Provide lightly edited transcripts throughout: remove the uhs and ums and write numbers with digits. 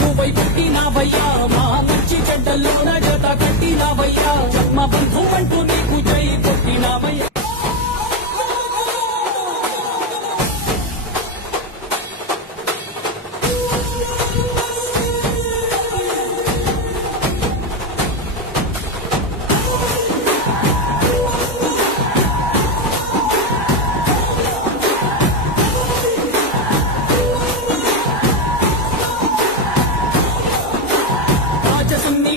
నువ్వై పుట్టినావయ్యా మా మంచి చెడ్డల్లోన జత కట్టినావయ్యా జన్మ బంధువంటూ నీకు జై కొట్టినావయ్యా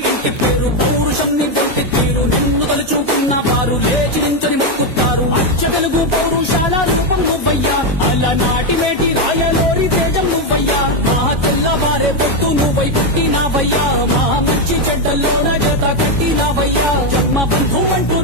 ఇంటి పేరు పౌరుషం నీ పొట్టి తీరు నిన్ను తలుచుకున్న వారు లేచి నించని మొక్కుతారు అచ్చ తెలుగు పౌరుషాల రూపం నువ్వయ్యా అలనాటి మేటి రాయలోరి తేజం నువ్వయ్యా మా తెల్లవారే పొత్తు నువ్వై పుట్టినావయ్యా మా మంచి చెడ్డల్లోన జత కట్టినావయ్యా జన్మ బంధువంటూ